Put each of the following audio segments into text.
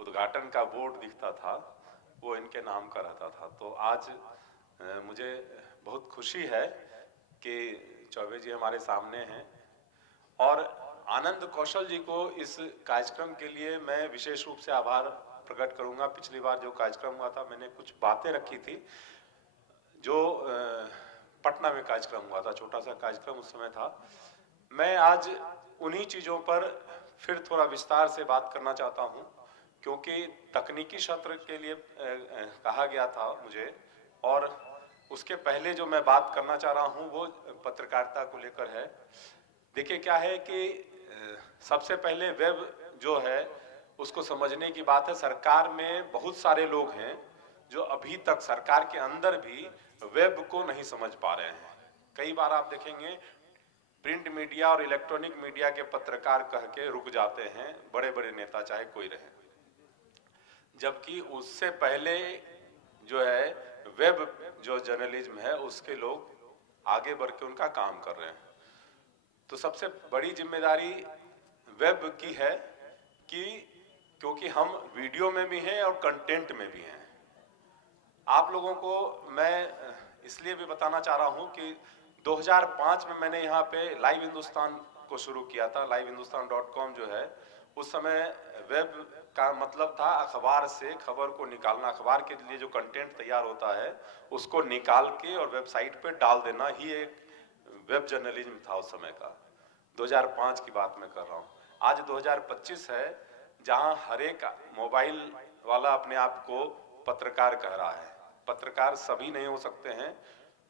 उद्घाटन का बोर्ड दिखता था वो इनके नाम का रहता था। तो आज मुझे बहुत खुशी है कि चौबे जी हमारे सामने हैं और आनंद कौशल जी को इस कार्यक्रम के लिए मैं विशेष रूप से आभार प्रकट करूंगा। पिछली बार जो कार्यक्रम हुआ था मैंने कुछ बातें रखी थी, जो पटना में कार्यक्रम हुआ था, छोटा सा कार्यक्रम उस समय था। मैं आज उन्हीं चीजों पर फिर थोड़ा विस्तार से बात करना चाहता हूं, क्योंकि तकनीकी सत्र के लिए कहा गया था मुझे, और उसके पहले जो मैं बात करना चाह रहा हूं वो पत्रकारिता को लेकर है। देखिए क्या है कि सबसे पहले वेब जो है उसको समझने की बात है। सरकार में बहुत सारे लोग हैं जो अभी तक सरकार के अंदर भी वेब को नहीं समझ पा रहे हैं। कई बार आप देखेंगे प्रिंट मीडिया और इलेक्ट्रॉनिक मीडिया के पत्रकार कह के रुक जाते हैं, बड़े बड़े नेता चाहे कोई रहे, जबकि उससे पहले जो है वेब जो जर्नलिज्म है उसके लोग आगे बढ़ के उनका काम कर रहे हैं। तो सबसे बड़ी जिम्मेदारी वेब की है कि क्योंकि हम वीडियो में भी हैं और कंटेंट में भी हैं। आप लोगों को मैं इसलिए भी बताना चाह रहा हूं कि 2005 में मैंने यहाँ पे लाइव हिंदुस्तान को शुरू किया था। लाइव हिंदुस्तान.com जो है, उस समय वेब का मतलब था अखबार से खबर को निकालना, अखबार के लिए जो कंटेंट तैयार होता है उसको निकाल के और वेबसाइट पे डाल देना ही एक वेब जर्नलिज्म था उस समय का। 2005 की बात मैं कर रहा हूँ। आज 2025 है, जहां हर एक मोबाइल वाला अपने आप को पत्रकार कह रहा है। पत्रकार सभी नहीं हो सकते हैं,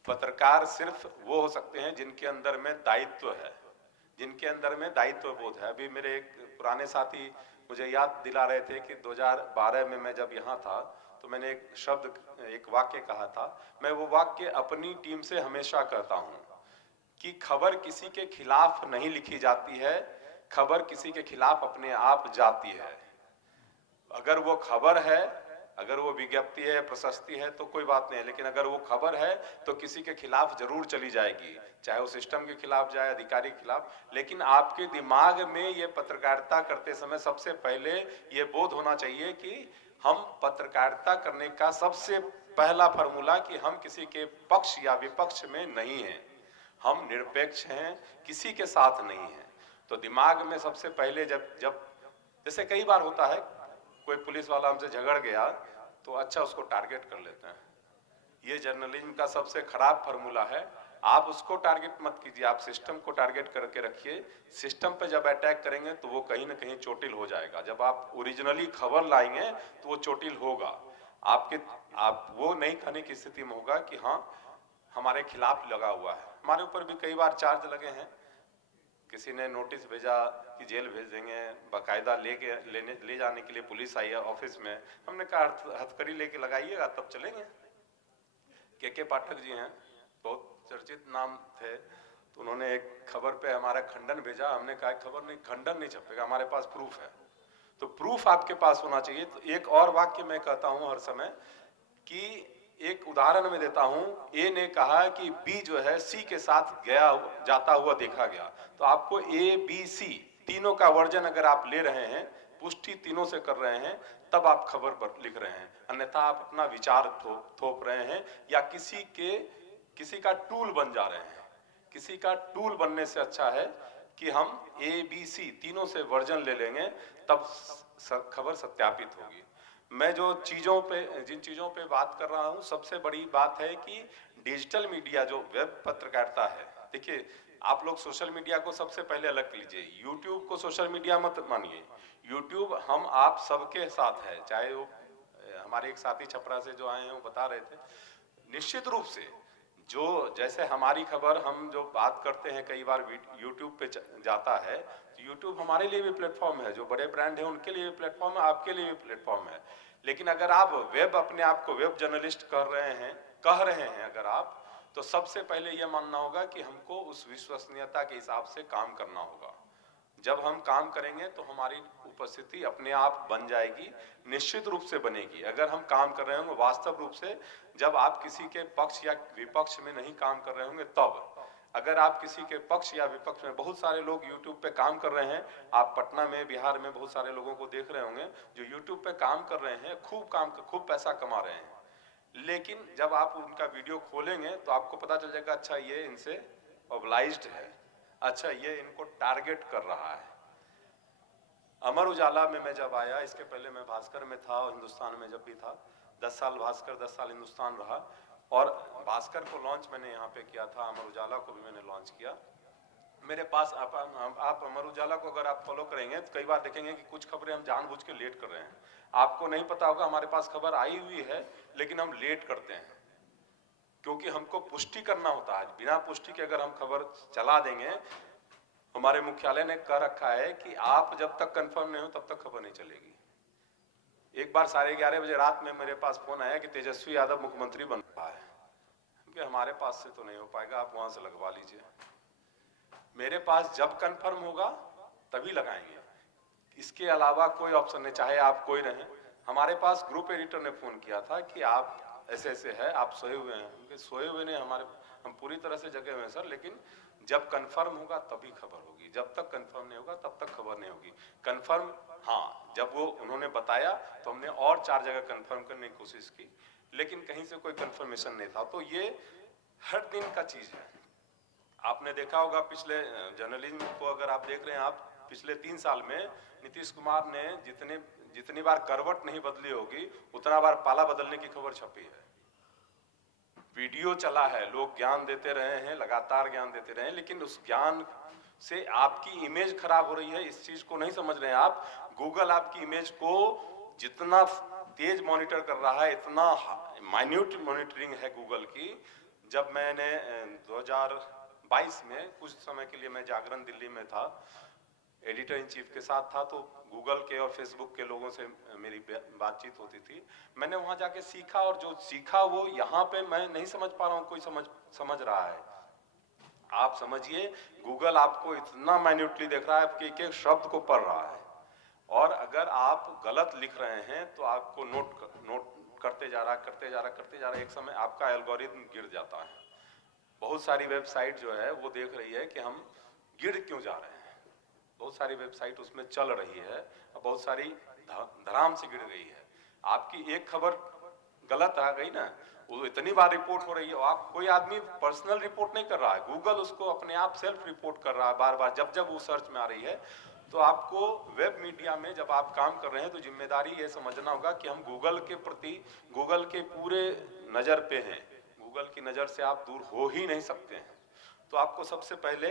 पत्रकार सिर्फ वो हो सकते हैं जिनके अंदर में दायित्व है, जिनके अंदर में दायित्व बोध है। अभी मेरे एक पुराने साथी मुझे याद दिला रहे थे कि 2012 में मैं जब यहाँ था तो मैंने एक शब्द, एक वाक्य कहा था। मैं वो वाक्य अपनी टीम से हमेशा कहता हूँ कि खबर किसी के खिलाफ नहीं लिखी जाती है, खबर किसी के खिलाफ अपने आप जाती है। अगर वो खबर है, अगर वो विज्ञप्ति है, प्रशस्ति है तो कोई बात नहीं है, लेकिन अगर वो खबर है तो किसी के खिलाफ जरूर चली जाएगी, चाहे वो सिस्टम के खिलाफ जाए, अधिकारी के खिलाफ। लेकिन आपके दिमाग में ये पत्रकारिता करते समय सबसे पहले ये बोध होना चाहिए कि हम पत्रकारिता करने का सबसे पहला फॉर्मूला कि हम किसी के पक्ष या विपक्ष में नहीं हैं, हम निरपेक्ष हैं, किसी के साथ नहीं हैं। तो दिमाग में सबसे पहले जब जब जैसे कई बार होता है कोई पुलिस वाला हमसे झगड़ गया तो अच्छा उसको टारगेट कर लेते हैं। ये जर्नलिज्म का सबसे खराब फॉर्मूला है। आप उसको टारगेट मत कीजिए, आप सिस्टम को टारगेट करके रखिए। सिस्टम पे जब अटैक करेंगे तो वो कहीं ना कहीं चोटिल हो जाएगा। जब आप ओरिजिनली खबर लाएंगे तो वो चोटिल होगा। आप वो नहीं कहने की स्थिति में होगा कि हाँ हमारे खिलाफ लगा हुआ है। हमारे ऊपर भी कई बार चार्ज लगे हैं, किसी ने नोटिस भेजा कि जेल भेज देंगे, बाकायदा ले जाने के लिए पुलिस आई है ऑफिस में। हमने कहा हथकड़ी लेके लगाइएगा तब चलेंगे। के पाठक जी हैं, बहुत चर्चित नाम थे, तो उन्होंने एक खबर पे हमारा खंडन भेजा। हमने कहा खबर नहीं, खंडन नहीं छपेगा, हमारे पास प्रूफ है। तो प्रूफ आपके पास होना चाहिए। तो एक और वाक्य मैं कहता हूं हर समय कि एक उदाहरण में देता हूं, ए ने कहा कि बी जो है सी के साथ जाता हुआ देखा गया। तो आपको ए बी सी तीनों का वर्जन अगर आप ले रहे हैं, पुष्टि तीनों से कर रहे हैं, तब आप खबर पर लिख रहे हैं। अन्यथा आप अपना विचार थोप रहे हैं या किसी का टूल बन जा रहे हैं। किसी का टूल बनने से अच्छा है कि हम ए बी सी तीनों से वर्जन ले लेंगे, तब खबर सत्यापित होगी। मैं जिन चीजों पे बात कर रहा हूं, सबसे बड़ी बात है कि डिजिटल मीडिया जो वेब पत्रकारिता है। देखिए आप लोग सोशल मीडिया को सबसे पहले अलग लीजिए, यूट्यूब को सोशल मीडिया मत मानिए। यूट्यूब हम आप सबके साथ है। चाहे वो हमारे एक साथी छपरा से जो आए हैं वो बता रहे थे, निश्चित रूप से जो जैसे हमारी खबर हम जो बात करते हैं कई बार यूट्यूब पे जाता है, तो यूट्यूब हमारे लिए भी प्लेटफॉर्म है, जो बड़े ब्रांड हैं उनके लिए भी प्लेटफॉर्म है, आपके लिए भी प्लेटफॉर्म है। लेकिन अगर आप अपने आप को वेब जर्नलिस्ट कह रहे हैं अगर आप, तो सबसे पहले यह मानना होगा कि हमको उस विश्वसनीयता के हिसाब से काम करना होगा। जब हम काम करेंगे तो हमारी उपस्थिति अपने आप बन जाएगी, निश्चित रूप से बनेगी। अगर हम काम कर रहे होंगे वास्तव रूप से, जब आप किसी के पक्ष या विपक्ष में नहीं काम कर रहे होंगे तब। अगर आप किसी के पक्ष या विपक्ष में, बहुत सारे लोग YouTube पे काम कर रहे हैं, आप पटना में, बिहार में बहुत सारे लोगों को देख रहे होंगे जो YouTube पे काम कर रहे हैं, खूब पैसा कमा रहे हैं, लेकिन जब आप उनका वीडियो खोलेंगे तो आपको पता चल जाएगा अच्छा ये इनसे ऑब्लाइज्ड है, अच्छा ये इनको टारगेट कर रहा है। अमर उजाला में मैं जब आया, इसके पहले मैं भास्कर में था और हिंदुस्तान में जब भी था, 10 साल भास्कर 10 साल हिंदुस्तान रहा, और भास्कर को लॉन्च मैंने यहाँ पे किया था, अमर उजाला को भी मैंने लॉन्च किया। मेरे पास आप अमर उजाला को अगर आप फॉलो करेंगे तो कई बार देखेंगे कि कुछ खबरें हम जानबूझ के लेट कर रहे हैं। आपको नहीं पता होगा हमारे पास खबर आई हुई है लेकिन हम लेट करते हैं, क्योंकि हमको पुष्टि करना होता है। बिना पुष्टि के अगर हम खबर चला देंगे, हमारे मुख्यालय ने कह रखा है कि आप जब तक कंफर्म नहीं हो तब तक खबर नहीं चलेगी। एक बार 11:30 बजे रात में मेरे पास फोन आया कि तेजस्वी यादव मुख्यमंत्री बन रहा है, कि हमारे पास से तो नहीं हो पाएगा, आप वहां से लगवा लीजिए। मेरे पास जब कंफर्म होगा तभी लगाएंगे, इसके अलावा कोई ऑप्शन नहीं, चाहे आप कोई रहें। हमारे पास ग्रुप एडिटर ने फोन किया था कि आप ऐसे ऐसे है, आप सोए हुए हैं। सोए हुए नहीं, हम पूरी तरह से जगे हुए हैं सर, लेकिन जब कंफर्म होगा तभी खबर होगी, जब तक कंफर्म नहीं होगा तब तक खबर नहीं होगी। कंफर्म, हाँ, जब वो उन्होंने बताया तो हमने और 4 जगह कंफर्म करने की कोशिश की, लेकिन कहीं से कोई कंफर्मेशन नहीं था। तो ये हर दिन का चीज है। आपने देखा होगा पिछले जर्नलिज्म को अगर आप देख रहे हैं, आप पिछले 3 साल में नीतीश कुमार ने जितनी बार करवट नहीं बदली होगी उतना बार पाला बदलने की खबर छपी है। वीडियो चला है, लोग ज्ञान देते रहे हैं, लगातार ज्ञान देते रहे हैं, लेकिन उस ज्ञान से आपकी इमेज खराब हो रही है, इस चीज को नहीं समझ रहे हैं आप। गूगल आपकी इमेज को जितना तेज मॉनिटर कर रहा है, इतना माइन्यूट मॉनिटरिंग है गूगल की। जब मैंने 2022 में कुछ समय के लिए मैं जागरण दिल्ली में था, एडिटर इन चीफ के साथ था, तो गूगल के और फेसबुक के लोगों से मेरी बातचीत होती थी। मैंने वहां जाके सीखा, और जो सीखा वो यहाँ पे मैं नहीं समझ पा रहा हूँ, कोई समझ रहा है। आप समझिए, गूगल आपको इतना माइन्यूटली देख रहा है, आपके एक एक शब्द को पढ़ रहा है, और अगर आप गलत लिख रहे हैं तो आपको नोट करते जा रहा, एक समय आपका एल्गोरिथम गिर जाता है। बहुत सारी वेबसाइट जो है वो देख रही है कि हम गिर क्यों जा रहे हैं, बहुत सारी वेबसाइट उसमें चल रही है, और बहुत सारी धड़ाम से गिर गई है। आपकी एक खबर गलत आ गई ना, वो इतनी बार रिपोर्ट हो रही है, आप कोई आदमी पर्सनल रिपोर्ट नहीं कर रहा है, गूगल उसको अपने आप सेल्फ रिपोर्ट कर रहा है बार बार, जब वो सर्च में आ रही है। तो आपको वेब मीडिया में जब आप काम कर रहे हैं तो जिम्मेदारी ये समझना होगा कि हम गूगल के प्रति, गूगल के पूरे नजर पे हैं, गूगल की नजर से आप दूर हो ही नहीं सकते हैं। तो आपको सबसे पहले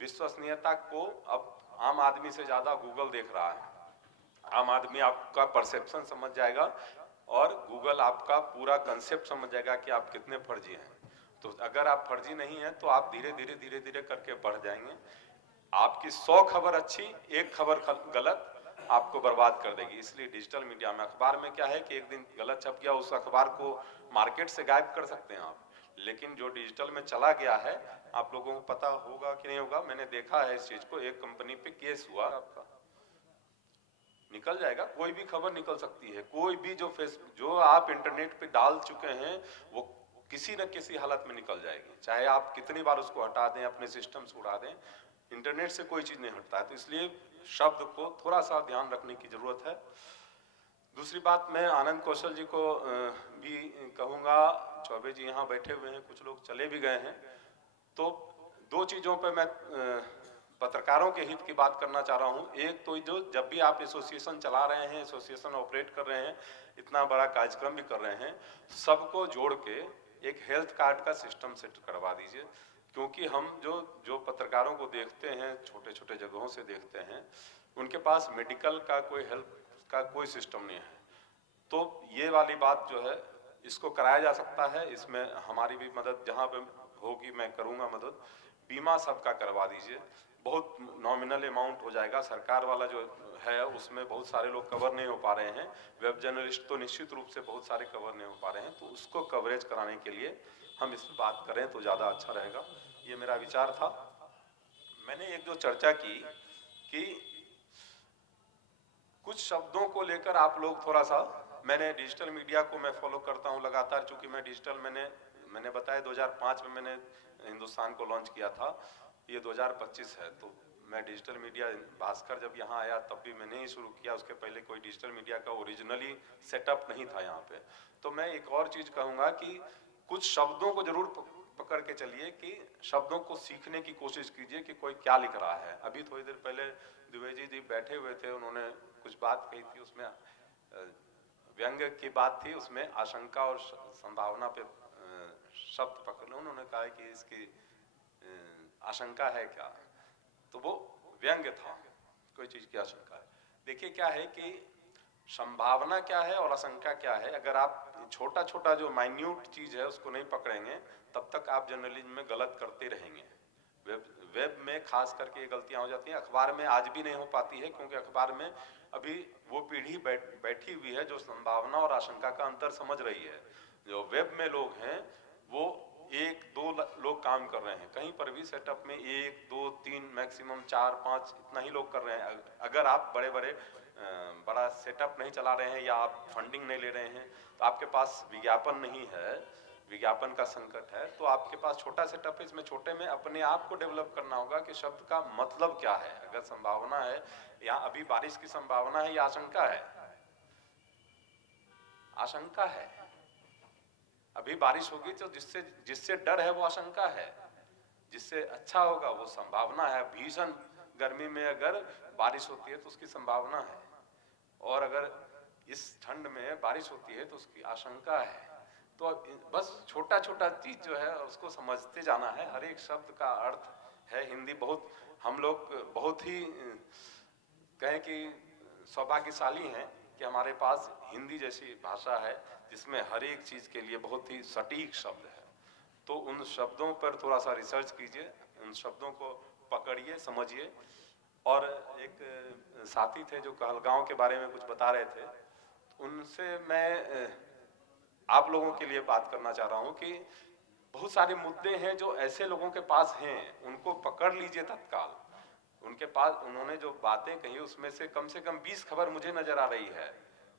विश्वसनीयता को, अब आम आदमी से ज्यादा गूगल देख रहा है, आम आदमी आपका परसेप्शन समझ जाएगा और गूगल आपका पूरा कंसेप्ट समझ जाएगा कि आप कितने फर्जी हैं। तो अगर आप फर्जी नहीं हैं तो आप धीरे धीरे करके बढ़ जाएंगे। आपकी 100 खबर अच्छी, एक खबर गलत आपको बर्बाद कर देगी। इसलिए डिजिटल मीडिया में, अखबार में क्या है कि एक दिन गलत छप गया, उस अखबार को मार्केट से गायब कर सकते हैं आप, लेकिन जो डिजिटल में चला गया है, आप लोगों को पता होगा कि नहीं होगा, मैंने देखा है इस चीज को, एक कंपनी पे केस हुआ, आपका निकल जाएगा, कोई भी खबर निकल सकती है, कोई भी जो आप इंटरनेट पे डाल चुके हैं वो किसी न किसी हालत में निकल जाएगी, चाहे आप कितनी बार उसको हटा दें, अपने सिस्टम से उड़ा दें, इंटरनेट से कोई चीज नहीं हटता है। तो इसलिए शब्द को थोड़ा सा ध्यान रखने की जरूरत है। दूसरी बात, मैं आनंद कौशल जी को भी कहूंगा, चौबे जी यहाँ बैठे हुए हैं, कुछ लोग चले भी गए हैं, तो 2 चीजों पे मैं पत्रकारों के हित की बात करना चाह रहा हूं। एक तो जो जब भी आप एसोसिएशन चला रहे हैं, एसोसिएशन ऑपरेट कर रहे हैं, इतना बड़ा कार्यक्रम भी कर रहे हैं, सबको जोड़ के एक हेल्थ कार्ड का सिस्टम सेट करवा दीजिए, क्योंकि हम जो पत्रकारों को देखते हैं, छोटे छोटे जगहों से देखते हैं, उनके पास मेडिकल का कोई हेल्थ का कोई सिस्टम नहीं है। तो ये वाली बात जो है, इसको कराया जा सकता है, इसमें हमारी भी मदद जहां पे होगी मैं करूंगा मदद। बीमा सबका करवा दीजिए, बहुत नॉमिनल अमाउंट हो जाएगा, सरकार वाला जो है उसमें बहुत सारे लोग कवर नहीं हो पा रहे हैं, वेब जर्नलिस्ट तो निश्चित रूप से बहुत सारे कवर नहीं हो पा रहे हैं, तो उसको कवरेज कराने के लिए हम इस पर बात करें तो ज़्यादा अच्छा रहेगा। ये मेरा विचार था। मैंने एक जो चर्चा की कि कुछ शब्दों को लेकर आप लोग थोड़ा सा, मैंने डिजिटल मीडिया को मैं फॉलो करता हूं लगातार, चूंकि मैं डिजिटल, मैंने मैंने बताया 2005 में मैंने हिंदुस्तान को लॉन्च किया था, ये 2025 है। तो मैं डिजिटल मीडिया भास्कर जब यहाँ आया तब भी मैंने ही शुरू किया, उसके पहले कोई डिजिटल मीडिया का ओरिजिनली सेटअप नहीं था यहाँ पे। तो मैं एक और चीज कहूँगा कि कुछ शब्दों को जरूर पकड़ के चलिए, कि शब्दों को सीखने की कोशिश कीजिए कि कोई क्या लिख रहा है। अभी थोड़ी देर पहले द्विवेदी जी बैठे हुए थे, उन्होंने कुछ बात कही थी, उसमें व्यंग्य की बात थी, उसमें आशंका और संभावना पे शब्द पकड़ लो। उन्होंने कहा कि इसकी आशंका है क्या, तो वो व्यंग्य था, कोई चीज की आशंका है। देखिए क्या है कि संभावना क्या है और आशंका क्या है, अगर आप छोटा छोटा जो माइन्यूट चीज है उसको नहीं पकड़ेंगे तब तक आप जर्नलिज्म में गलत करते रहेंगे। वेब में खास करके ये गलतियां हो जाती हैं, अखबार में आज भी नहीं हो पाती है, क्योंकि अखबार में अभी वो पीढ़ी बैठी हुई है जो संभावना और आशंका का अंतर समझ रही है। जो वेब में लोग हैं वो 1-2 लोग काम कर रहे हैं, कहीं पर भी सेटअप में 1-2-3 मैक्सिमम 4-5 इतना ही लोग कर रहे हैं। अगर आप बड़ा सेटअप नहीं चला रहे हैं या आप फंडिंग नहीं ले रहे हैं, तो आपके पास विज्ञापन नहीं है, विज्ञापन का संकट है, तो आपके पास छोटा सेटअप है, इसमें छोटे में अपने आप को डेवलप करना होगा कि शब्द का मतलब क्या है। अगर संभावना है, यहाँ अभी बारिश की संभावना है या आशंका है? आशंका है। अभी बारिश होगी तो जिससे डर है वो आशंका है, जिससे अच्छा होगा वो संभावना है। भीषण गर्मी में अगर बारिश होती है तो उसकी संभावना है, और अगर इस ठंड में बारिश होती है तो उसकी आशंका है। तो बस छोटा छोटा चीज जो है उसको समझते जाना है। हर एक शब्द का अर्थ है। हिंदी बहुत, हम लोग बहुत ही कहें कि सौभाग्यशाली हैं कि हमारे पास हिंदी जैसी भाषा है जिसमें हर एक चीज के लिए बहुत ही सटीक शब्द है। तो उन शब्दों पर थोड़ा सा रिसर्च कीजिए, उन शब्दों को पकड़िए, समझिए। और एक साथी थे जो कहलगांव के बारे में कुछ बता रहे थे, उनसे मैं आप लोगों के लिए बात करना चाह रहा हूं कि बहुत सारे मुद्दे हैं जो ऐसे लोगों के पास हैं, उनको पकड़ लीजिए तत्काल। उनके पास उन्होंने जो बातें कही उसमें से कम 20 खबर मुझे नजर आ रही है।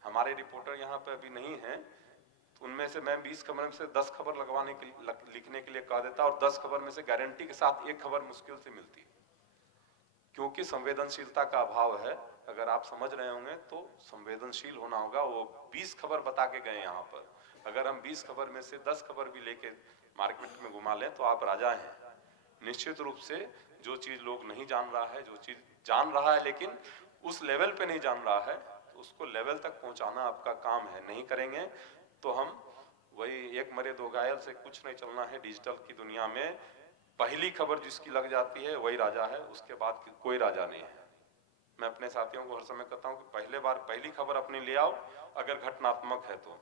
हमारे रिपोर्टर यहाँ पे अभी नहीं है, तो उनमें से मैं 20 खबर में से 10 खबर लगवाने के लिखने के लिए कह देता, और 10 खबर में से गारंटी के साथ एक खबर मुश्किल से मिलती, क्योंकि संवेदनशीलता का अभाव है। अगर आप समझ रहे होंगे तो संवेदनशील होना होगा। वो 20 खबर बता के गए यहाँ पर, अगर हम 20 खबर में से 10 खबर भी लेके मार्केट में घुमा लें तो आप राजा हैं। निश्चित रूप से जो चीज लोग नहीं जान रहा है, जो चीज जान रहा है लेकिन उस लेवल पे नहीं जान रहा है, तो उसको लेवल तक पहुंचाना आपका काम है। नहीं करेंगे तो हम वही एक मरे दो घायल से कुछ नहीं चलना है। डिजिटल की दुनिया में पहली खबर जिसकी लग जाती है वही राजा है, उसके बाद कोई राजा नहीं है। मैं अपने साथियों को हर समय कहता हूं कि पहली खबर अपनी ले आओ अगर घटनात्मक है तो,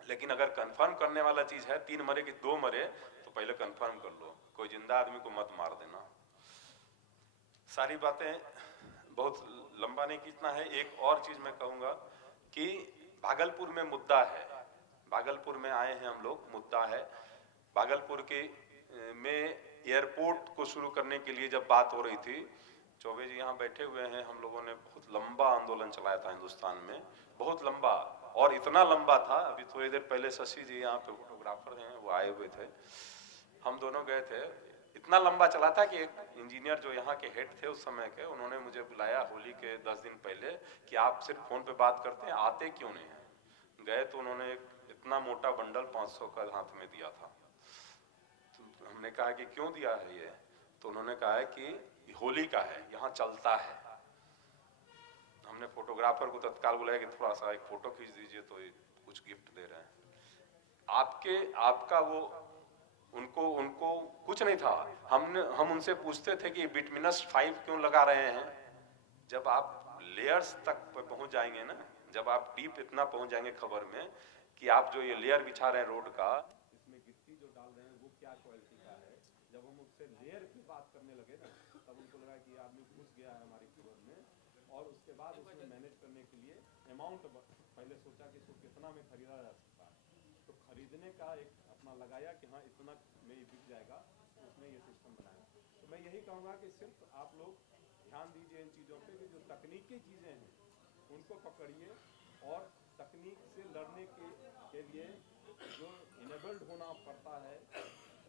लेकिन अगर कंफर्म करने वाला चीज है 3 मरे कि 2 मरे तो पहले कंफर्म कर लो, कोई जिंदा आदमी को मत मार देना। सारी बातें बहुत लंबा नहीं खींचना है। एक और चीज मैं कहूंगा कि भागलपुर में मुद्दा है, भागलपुर में आए हैं हम लोग, मुद्दा है भागलपुर के में एयरपोर्ट को शुरू करने के लिए जब बात हो रही थी, चौबे जी यहाँ बैठे हुए हैं, हम लोगों ने बहुत लंबा आंदोलन चलाया था हिंदुस्तान में, बहुत लंबा, और इतना लंबा था, अभी थोड़ी देर पहले शशि जी यहाँ पे फोटोग्राफर हैं वो आए हुए थे, हम दोनों गए थे। इतना लंबा चला था कि एक इंजीनियर जो यहाँ के हेड थे उस समय के, उन्होंने मुझे बुलाया होली के 10 दिन पहले कि आप सिर्फ फोन पे बात करते हैं, आते क्यों नहीं है। गए तो उन्होंने इतना मोटा बंडल 500 का हाथ में दिया था। तो हमने कहा कि क्यों दिया है ये, तो उन्होंने कहा है कि होली का है, यहाँ चलता है। हमने फोटोग्राफर को तत्काल बुलाया कि थोड़ा सा एक फोटो खींच दीजिए, तो कुछ गिफ्ट दे रहे हैं। आपका वो उनको कुछ नहीं था। हम उनसे पूछते थे कि बिटमिनस 5 क्यों लगा रहे हैं। जब आप लेयर्स तक पहुंच जाएंगे ना, जब आप डीप इतना पहुंच जाएंगे खबर में कि आप जो ये लेयर बिछा रहे हैं रोड का, इसमें गिट्टी जो डाल रहे हैं वो क्या क्वालिटी का है, जब हम उससे लेयर की बात करने लगे ना, तब उनको लगा कि आदमी घुस गया है हमारी खबर में। और उसके बाद उसमें मैनेज करने के लिए अमाउंट पहले सोचा कि इसको कितना में खरीदा जा सकता है, तो खरीदने का एक अपना लगाया कि हाँ इतना में ही बिक जाएगा, तो उसने ये सिस्टम बनाया। तो मैं यही कहूँगा कि सिर्फ आप लोग ध्यान दीजिए इन चीज़ों पे, कि जो तकनीकी चीज़ें हैं उनको पकड़िए, और तकनीक से लड़ने के लिए जो इनेबल्ड होना पड़ता है,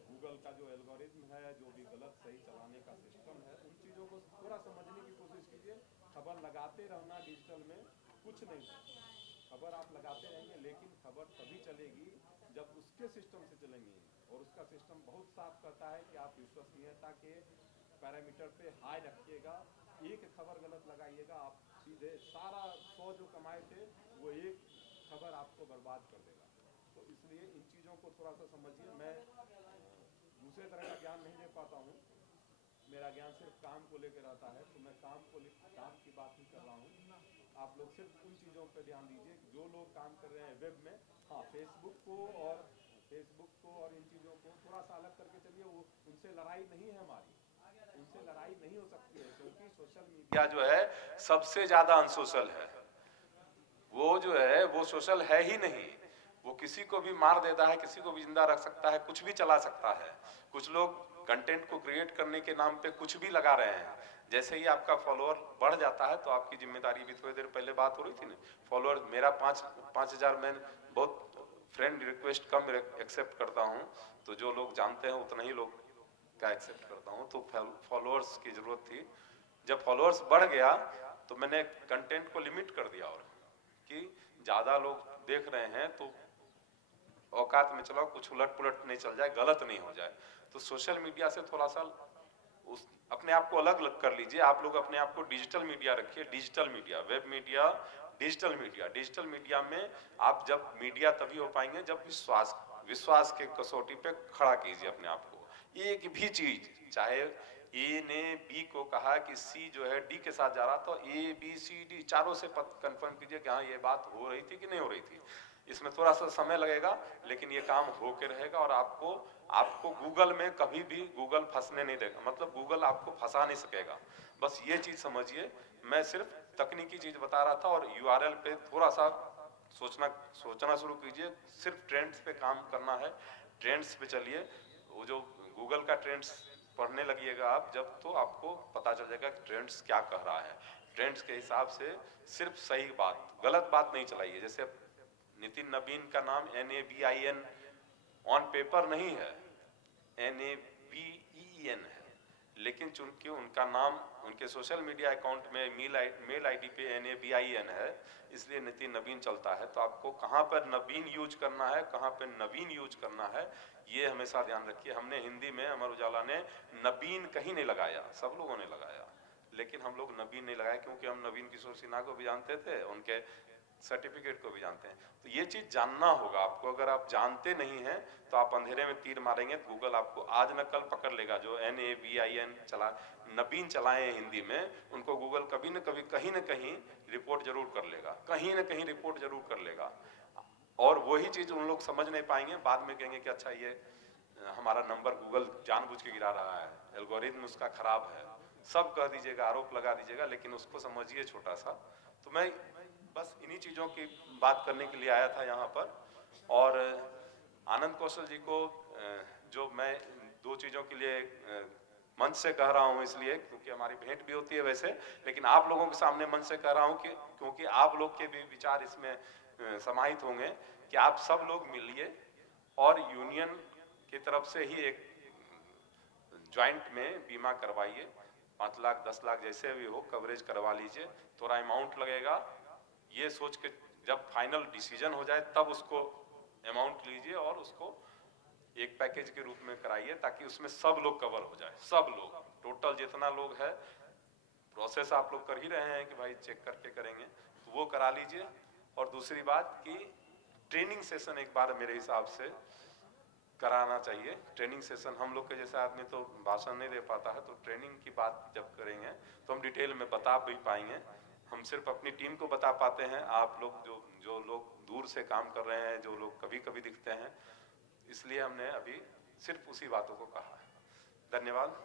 गूगल का जो एल्गोरिथम है, जो भी गलत सही चलाने का सिस्टम है, उन चीज़ों को थोड़ा समझने की कोशिश कीजिए। खबर लगाते रहना डिजिटल में कुछ नहीं है, खबर आप लगाते रहेंगे, लेकिन खबर तभी चलेगी जब उसके सिस्टम से चलेंगी, और उसका सिस्टम बहुत साफ कहता है कि आप विश्वसनीयता के पैरामीटर पे हाई रखिएगा। एक खबर गलत लगाइएगा, आप सीधे सारा 100 जो कमाए थे वो एक खबर आपको बर्बाद कर देगा। तो इसलिए इन चीज़ों को थोड़ा सा समझिए। मैं दूसरे तरह का ज्ञान नहीं दे पाता हूँ, मेरा ज्ञान सिर्फ काम को लेकर रहता है, तो मैं काम की बात ही कर रहा हूँ। आप लोग सिर्फ उन चीज़ों पर ध्यान दीजिए जो लोग काम कर रहे हैं वेब में। हाँ, फेसबुक को और इन चीज़ों को थोड़ा सा अलग करके चलिए। वो उनसे लड़ाई नहीं है हमारी, उनसे लड़ाई नहीं हो सकती है, क्योंकि सोशल मीडिया जो है सबसे ज्यादा अनसोशल है। वो जो है वो सोशल है ही नहीं, वो किसी को भी मार देता है, किसी को भी जिंदा रख सकता है, कुछ भी चला सकता है। कुछ लोग कंटेंट को क्रिएट करने के नाम पे कुछ भी लगा रहे हैं। जैसे ही आपका फॉलोअर बढ़ जाता है तो आपकी जिम्मेदारी भी, थोड़ी देर पहले बात हो रही थी ना, फॉलोअर मेरा 5,000, मैं बहुत फ्रेंड रिक्वेस्ट कम एक्सेप्ट करता हूँ, तो जो लोग जानते हैं उतना ही लोग का एक्सेप्ट करता हूँ। तो फॉलोअर्स की जरूरत थी। जब फॉलोअर्स बढ़ गया तो मैंने कंटेंट को लिमिट कर दिया, और कि ज्यादा लोग देख रहे हैं तो औकात में चलाओ, कुछ उलट पुलट नहीं चल जाए, गलत नहीं हो जाए। तो सोशल मीडिया से थोड़ा सा उस अपने आप को अलग कर लीजिए। आप लोग अपने आप को डिजिटल मीडिया रखिए, digital media, web media, digital media. Digital media में आप जब मीडिया तभी हो पाएंगे जब विश्वास के कसौटी पे खड़ा कीजिए अपने आप को। एक भी चीज, चाहे ए ने बी को कहा कि सी जो है डी के साथ जा रहा, तो ए बी सी डी चारों से कंफर्म कीजिए कि हाँ ये बात हो रही थी कि नहीं हो रही थी। इसमें थोड़ा सा समय लगेगा, लेकिन ये काम होके रहेगा। और आपको गूगल में कभी भी गूगल फंसने नहीं देगा, मतलब गूगल आपको फंसा नहीं सकेगा। बस ये चीज समझिए। मैं सिर्फ तकनीकी चीज बता रहा था, और यूआरएल पे थोड़ा सा सोचना शुरू कीजिए। सिर्फ ट्रेंड्स पे काम करना है, ट्रेंड्स पे चलिए। वो जो गूगल का ट्रेंड्स पढ़ने लगिएगा आप जब, तो आपको पता चल जाएगा कि ट्रेंड्स क्या कह रहा है। ट्रेंड्स के हिसाब से सिर्फ सही बात, गलत बात नहीं चलाइए। जैसे नितिन नवीन का नाम NABIN ऑन पेपर नहीं है, NABEN है, लेकिन चूंकि उनका नाम उनके सोशल मीडिया अकाउंट में मेल आईडी पे NABIN है, इसलिए नितिन नवीन चलता है। तो आपको कहाँ पर नवीन यूज करना है, कहाँ पर नवीन यूज करना है, ये हमेशा ध्यान रखिए। हमने हिंदी में, अमर उजाला ने नवीन कहीं नहीं लगाया, सब लोगों ने लगाया, लेकिन हम लोग नवीन नहीं लगाए, क्योंकि हम नवीन किशोर सिन्हा को भी जानते थे, उनके सर्टिफिकेट को भी जानते हैं। तो ये चीज जानना होगा आपको। अगर आप जानते नहीं हैं तो आप अंधेरे में तीर मारेंगे तो गूगल आपको आज न कल पकड़ लेगा। जो NABIN चला नवीन चलाए हिंदी में, उनको गूगल कभी न कभी कहीं न कहीं रिपोर्ट जरूर कर लेगा, कहीं न कहीं रिपोर्ट जरूर कर लेगा। और वही चीज उन लोग समझ नहीं पाएंगे, बाद में कहेंगे कि अच्छा ये हमारा नंबर गूगल जानबूझ के गिरा रहा है, एल्गोरिथम उसका खराब है, सब कह दीजिएगा, आरोप लगा दीजिएगा, लेकिन उसको समझिए छोटा सा। तो मैं बस इन्हीं चीजों की बात करने के लिए आया था यहाँ पर। और आनंद कौशल जी को जो मैं दो चीजों के लिए मंच से कह रहा हूँ, इसलिए क्योंकि हमारी भेंट भी होती है वैसे, लेकिन आप लोगों के सामने मंच से कह रहा हूँ कि क्योंकि आप लोग के भी विचार इसमें समाहित होंगे, कि आप सब लोग मिलिए और यूनियन की तरफ से ही एक ज्वाइंट में बीमा करवाइए। 5 लाख 10 लाख जैसे भी हो कवरेज करवा लीजिए। थोड़ा अमाउंट लगेगा, ये सोच के जब फाइनल डिसीजन हो जाए तब उसको अमाउंट लीजिए और उसको एक पैकेज के रूप में कराइए, ताकि उसमें सब लोग कवर हो जाए। सब लोग, टोटल जितना लोग है, प्रोसेस आप लोग कर ही रहे हैं कि भाई चेक करके करेंगे, तो वो करा लीजिए। और दूसरी बात कि ट्रेनिंग सेशन एक बार मेरे हिसाब से कराना चाहिए। ट्रेनिंग सेशन, हम लोग के जैसा आदमी तो भाषण नहीं दे पाता है, तो ट्रेनिंग की बात जब करेंगे तो हम डिटेल में बता भी पाएंगे। हम सिर्फ अपनी टीम को बता पाते हैं, आप लोग जो लोग दूर से काम कर रहे हैं, जो लोग कभी कभी दिखते हैं, इसलिए हमने अभी सिर्फ उसी बातों को कहा है। धन्यवाद।